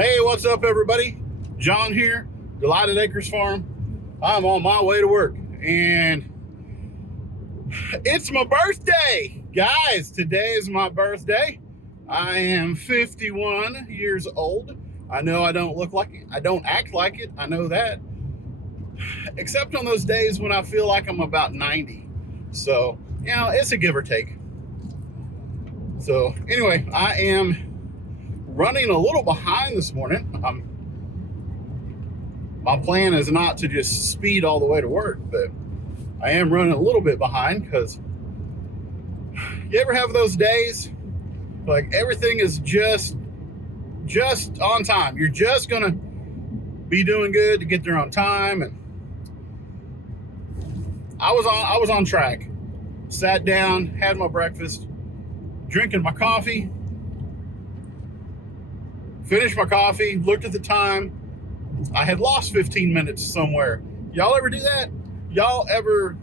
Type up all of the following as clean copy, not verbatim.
Hey, what's up, everybody? John here, Delighted Acres Farm. I'm on my way to work, and it's my birthday, guys. Today is my birthday. I am 51 years old. I know I don't look like it. I don't act like it. I know that. Except on those days when I feel like I'm about 90. So, it's a give or take. So, anyway, I am running a little behind this morning. My plan is not to just speed all the way to work, but I am running a little bit behind because you ever have those days like everything is just on time. You're just gonna be doing good to get there on time, and I was on track. Sat down, had my breakfast, drinking my coffee, finished my coffee, looked at the time. I had lost 15 minutes somewhere. Y'all ever do that? Y'all ever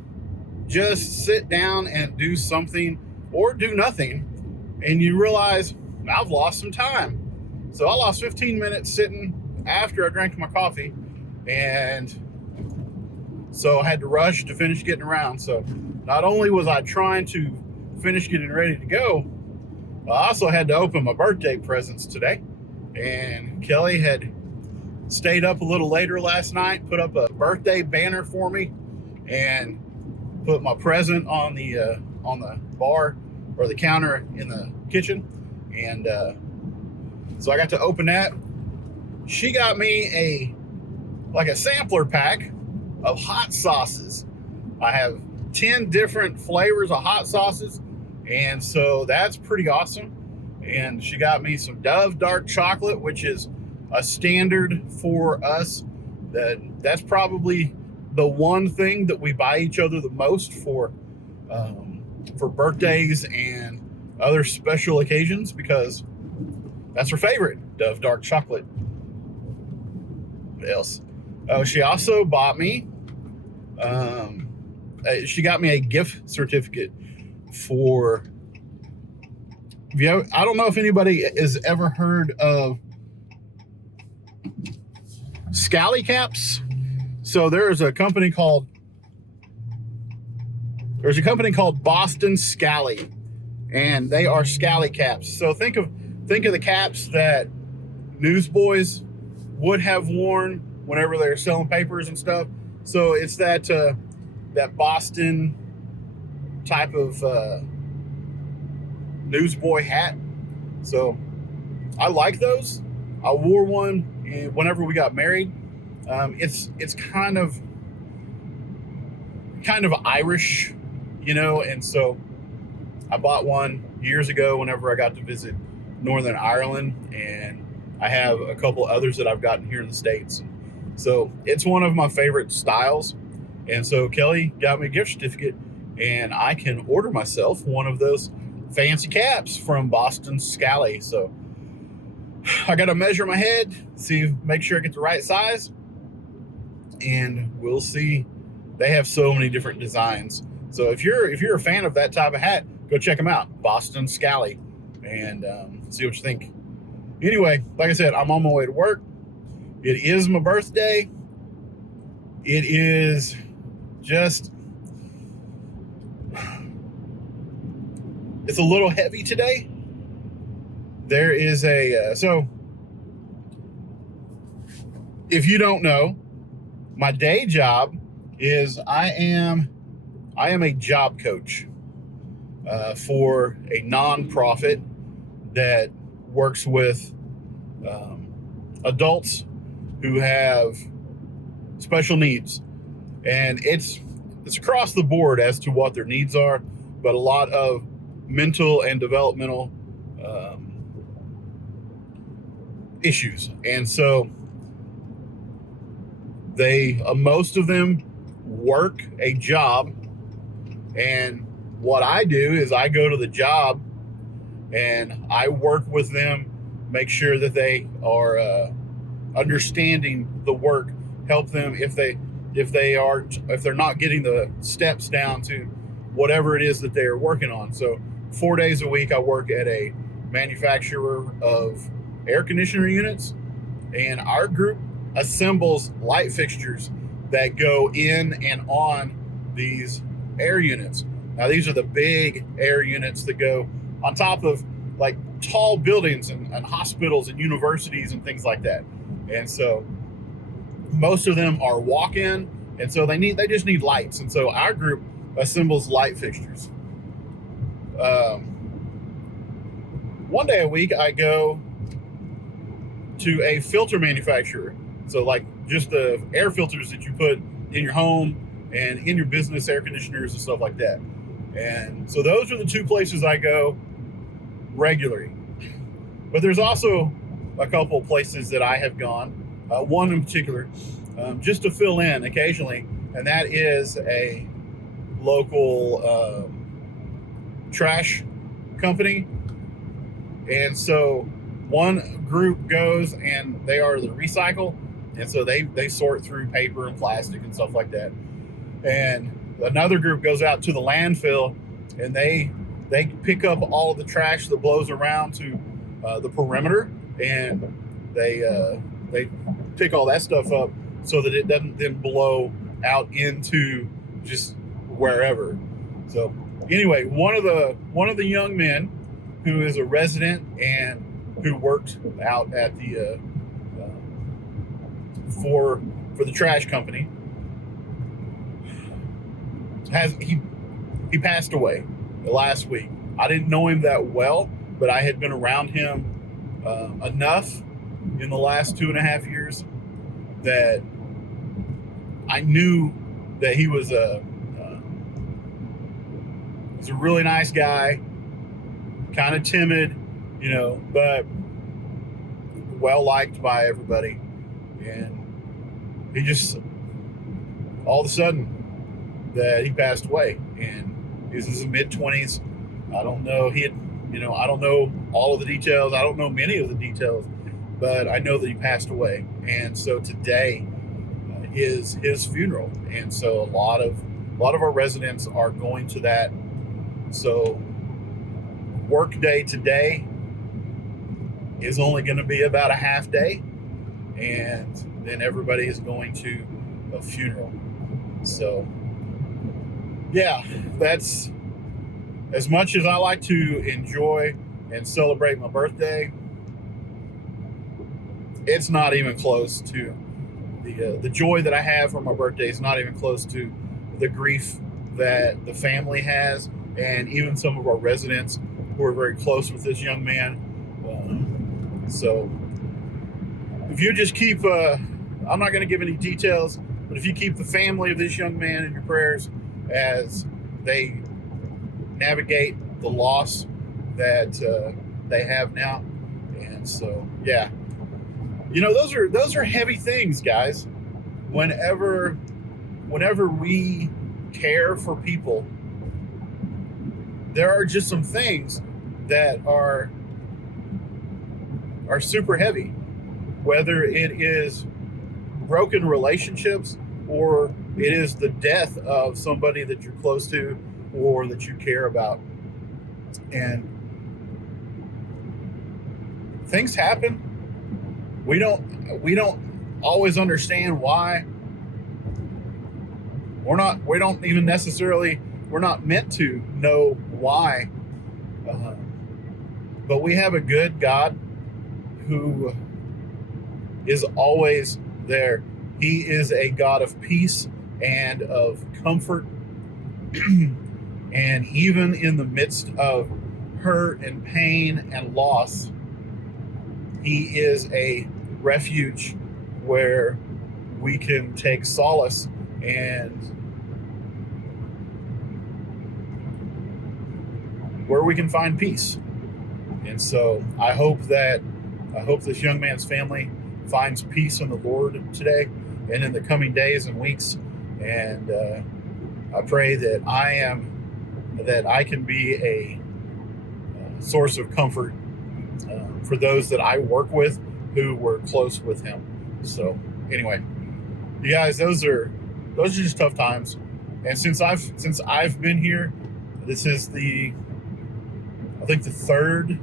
just sit down and do something or do nothing and you realize I've lost some time? So I lost 15 minutes sitting after I drank my coffee, and so I had to rush to finish getting around. So not only was I trying to finish getting ready to go, I also had to open my birthday presents today. And Kelly had stayed up a little later last night, put up a birthday banner for me, and put my present on the bar or the counter in the kitchen. And so I got to open that. She got me a sampler pack of hot sauces. I have 10 different flavors of hot sauces, and so that's pretty awesome. And she got me some Dove dark chocolate, which is a standard for us. That's probably the one thing that we buy each other the most for birthdays and other special occasions, because that's her favorite, Dove dark chocolate. What else? Oh, she also bought me. She got me a gift certificate for. I don't know if anybody has ever heard of Scally Caps. So there's a company called Boston Scally, and they are Scally Caps. So think of the caps that newsboys would have worn whenever they're selling papers and stuff. So it's that Boston type of newsboy hat. So I like those. I wore one whenever we got married. It's kind of Irish, and so I bought one years ago whenever I got to visit Northern Ireland, and I have a couple others that I've gotten here in the States. So it's one of my favorite styles. And so Kelly got me a gift certificate, and I can order myself one of those fancy caps from Boston Scally. So I got to measure my head, make sure I get the right size, and we'll see. They have so many different designs. So if you're a fan of that type of hat, go check them out, Boston Scally, and see what you think. Anyway, like I said, I'm on my way to work. It is my birthday. It is just, it's a little heavy today. There is so if you don't know, my day job is I am a job coach for a nonprofit that works with adults who have special needs, and it's across the board as to what their needs are, but a lot of mental and developmental issues. And so most of them work a job, and what I do is I go to the job and I work with them, make sure that they are understanding the work, help them if they're not getting the steps down to whatever it is that they are working on. So 4 days a week I work at a manufacturer of air conditioner units, And our group assembles light fixtures that go in and on these air units. Now, these are the big air units that go on top of like tall buildings and hospitals and universities and things like that. And so most of them are walk-in, and so they just need lights. And so our group assembles light fixtures. One day a week, I go to a filter manufacturer. So like just the air filters that you put in your home and in your business air conditioners and stuff like that. And so those are the two places I go regularly. But there's also a couple places that I have gone, one in particular, just to fill in occasionally, and that is a local trash company. And so one group goes and they are the recycle, and so they sort through paper and plastic and stuff like that. And another group goes out to the landfill, and they pick up all of the trash that blows around to the perimeter, and they pick all that stuff up so that it doesn't then blow out into just wherever. So anyway, one of the young men who is a resident and who worked out at the for the trash company he passed away last week. I didn't know him that well, but I had been around him enough in the last 2.5 years that I knew that he was he's a really nice guy, kind of timid, but well liked by everybody. And he just, all of a sudden, that he passed away, and he was in his mid-20s. I don't know, I don't know all of the details. I don't know many of the details, but I know that he passed away. And so today is his funeral, and so a lot of our residents are going to that. So work day today is only going to be about a half day, and then everybody is going to a funeral. So yeah, that's as much as I like to enjoy and celebrate my birthday. It's not even close to the joy that I have for my birthday. Is not even close to the grief that the family has, and even some of our residents who are very close with this young man. So if you just keep, I'm not going to give any details, but if you keep the family of this young man in your prayers as they navigate the loss that they have now. And so, yeah, those are heavy things, guys. Whenever we care for people, there are just some things that are super heavy, whether it is broken relationships or it is the death of somebody that you're close to or that you care about. And things happen. We don't always understand why. We're not meant to know why. But we have a good God who is always there. He is a God of peace and of comfort. And even in the midst of hurt and pain and loss, He is a refuge where we can take solace and where we can find peace. And so I hope this young man's family finds peace in the Lord today and in the coming days and weeks. And I pray that I can be a source of comfort for those that I work with who were close with him. So anyway, you guys, those are just tough times. And since I've been here, this is I think the third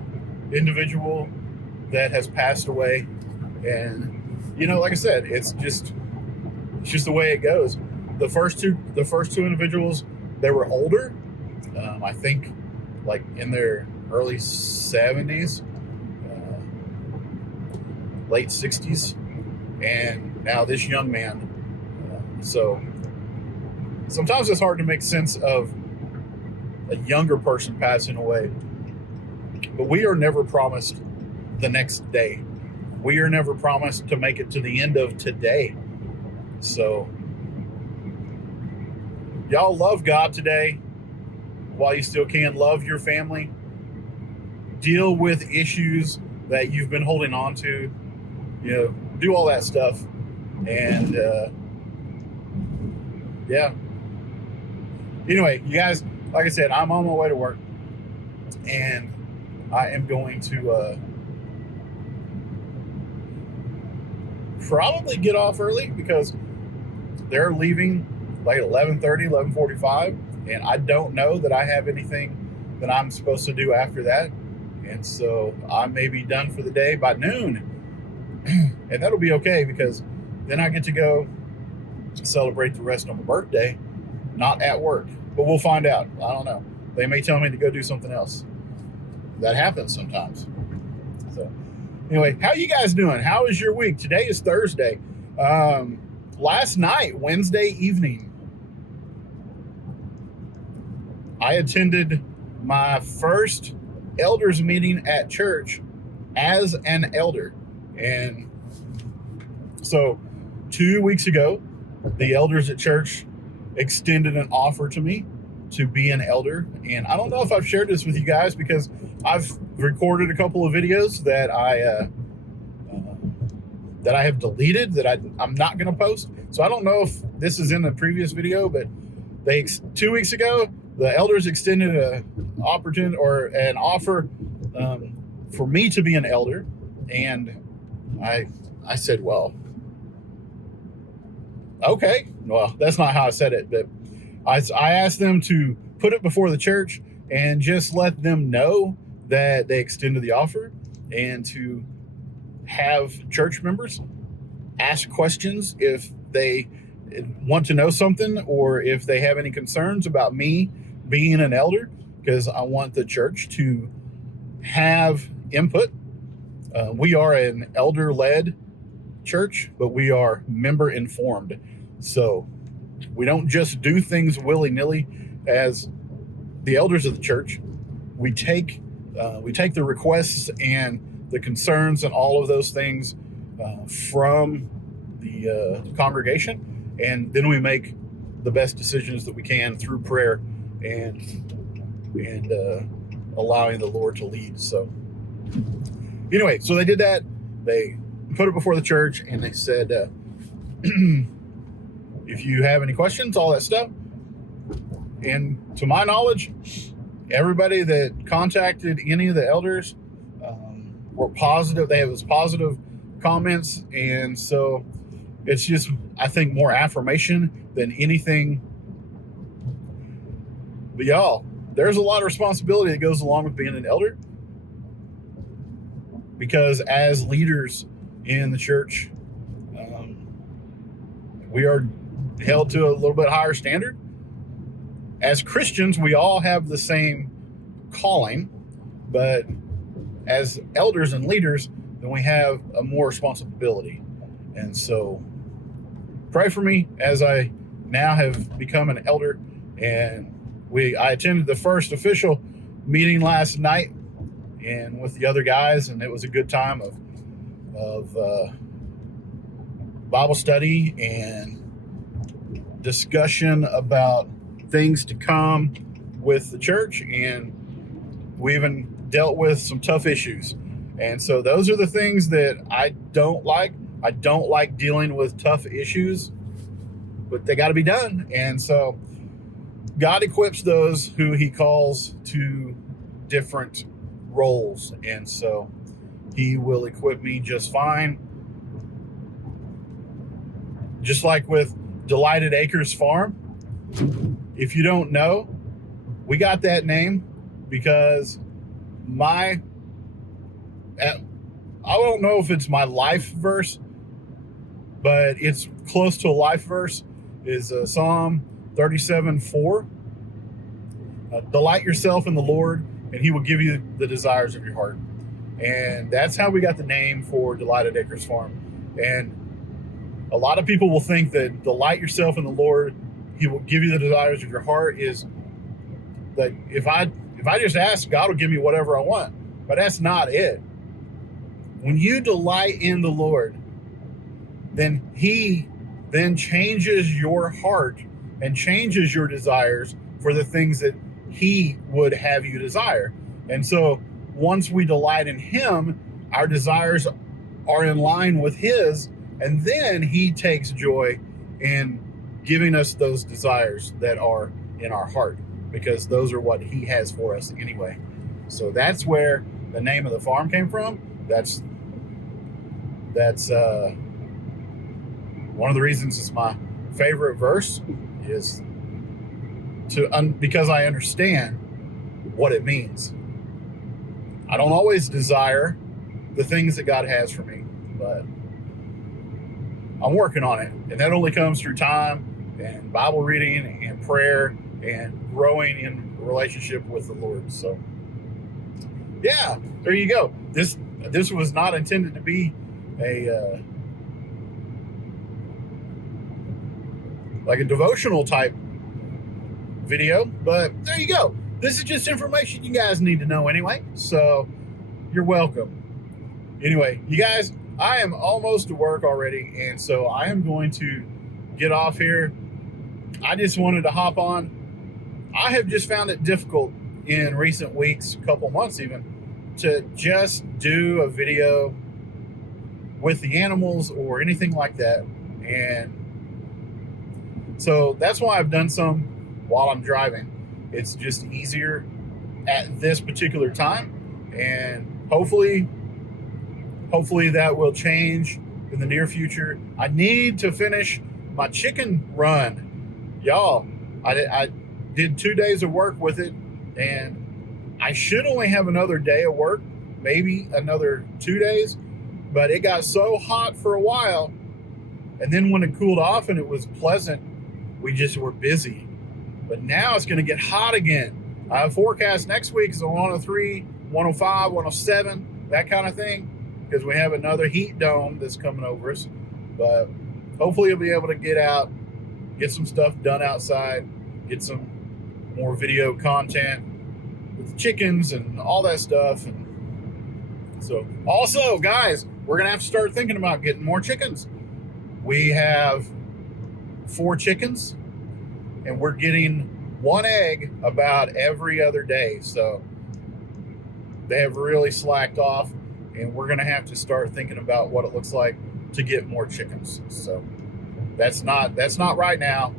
individual that has passed away, and like I said, it's just the way it goes. The first two individuals, they were older. I think like in their early 70s, late 60s, and now this young man. So sometimes it's hard to make sense of a younger person passing away, but we are never promised the next day. We are never promised to make it to the end of today. So y'all love God today while you still can. Love your family. Deal with issues that you've been holding on to. Do all that stuff. And yeah. Anyway, you guys, like I said, I'm on my way to work, and I am going to probably get off early because they're leaving like 11:30, 11:45, and I don't know that I have anything that I'm supposed to do after that. And so I may be done for the day by noon. And that'll be okay because then I get to go celebrate the rest of my birthday, not at work. But we'll find out. I don't know. They may tell me to go do something else. That happens sometimes. So anyway, how you guys doing? How is your week? Today is Thursday. Last night, Wednesday evening, I attended my first elders meeting at church as an elder. And so 2 weeks ago, the elders at church extended an offer to me to be an elder. And I don't know if I've shared this with you guys because I've recorded a couple of videos that I have deleted that I'm not going to post. So I don't know if this is in the previous video, but 2 weeks ago, the elders extended an opportunity or an offer for me to be an elder. And I said, well, okay. Well, that's not how I said it, but I asked them to put it before the church and just let them know that they extended the offer, and to have church members ask questions if they want to know something or if they have any concerns about me being an elder, because I want the church to have input. We are an elder-led church, but we are member-informed. So we don't just do things willy-nilly as the elders of the church. We take the requests and the concerns and all of those things from the congregation, and then we make the best decisions that we can through prayer and allowing the Lord to lead. So anyway, so they did that. They put it before the church, and they said, if you have any questions, all that stuff. And to my knowledge, everybody that contacted any of the elders were positive. They have positive comments. And so it's just, I think, more affirmation than anything. But y'all, there's a lot of responsibility that goes along with being an elder, because as leaders in the church, we are held to a little bit higher standard. As Christians, we all have the same calling, but as elders and leaders, then we have a more responsibility. And so pray for me as I now have become an elder. And I attended the first official meeting last night and with the other guys, and it was a good time of Bible study and discussion about things to come with the church, and we even dealt with some tough issues. And so those are the things that I don't like. I don't like dealing with tough issues, but they got to be done. And so God equips those who he calls to different roles. And so he will equip me just fine. Just like with Delighted Acres Farm. If you don't know, we got that name because I don't know if it's my life verse, but it's close to a life verse, is Psalm 37:4. Delight yourself in the Lord, and he will give you the desires of your heart. And that's how we got the name for Delight at Acres Farm. And a lot of people will think that delight yourself in the Lord, he will give you the desires of your heart, is that if I just ask, God will give me whatever I want. But that's not it. When you delight in the Lord, then he then changes your heart and changes your desires for the things that he would have you desire. And so once we delight in him, our desires are in line with his, and then he takes joy in giving us those desires that are in our heart, because those are what he has for us anyway. So that's where the name of the farm came from. That's one of the reasons it's my favorite verse, is because I understand what it means. I don't always desire the things that God has for me, but I'm working on it. And that only comes through time and Bible reading and prayer and growing in relationship with the Lord. So yeah, there you go. This was not intended to be a like a devotional type video, but there you go. This is just information you guys need to know anyway, so you're welcome. Anyway, you guys, I am almost to work already, and so I am going to get off here. I just wanted to hop on. I have just found it difficult in recent weeks, couple months even, to just do a video with the animals or anything like that. And so that's why I've done some while I'm driving. It's just easier at this particular time, and hopefully that will change in the near future. I need to finish my chicken run. Y'all, I did 2 days of work with it, and I should only have another day of work, maybe another 2 days, but it got so hot for a while, and then when it cooled off and it was pleasant, we just were busy. But now it's going to get hot again. I have forecast next week is 103, 105, 107, that kind of thing, because we have another heat dome that's coming over us. But hopefully you'll be able to get out, get some stuff done outside, get some more video content with the chickens and all that stuff. And so also, guys, we're going to have to start thinking about getting more chickens. We have 4 chickens, and we're getting 1 egg about every other day. So they have really slacked off, and we're going to have to start thinking about what it looks like to get more chickens. So that's not right now,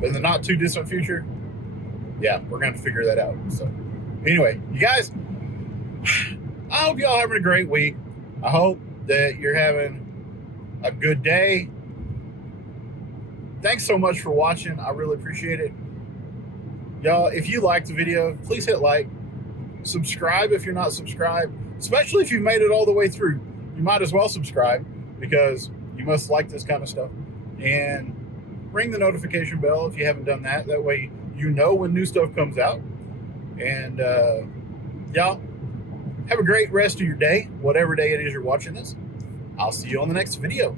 but in the not too distant future, yeah, we're going to figure that out. So anyway, you guys, I hope y'all having a great week. I hope that you're having a good day. Thanks so much for watching. I really appreciate it. Y'all, if you liked the video, please hit like. Subscribe if you're not subscribed, especially if you've made it all the way through. You might as well subscribe, because you must like this kind of stuff. And ring the notification bell if you haven't done that. That way you know when new stuff comes out. And y'all, have a great rest of your day, whatever day it is you're watching this. I'll see you on the next video.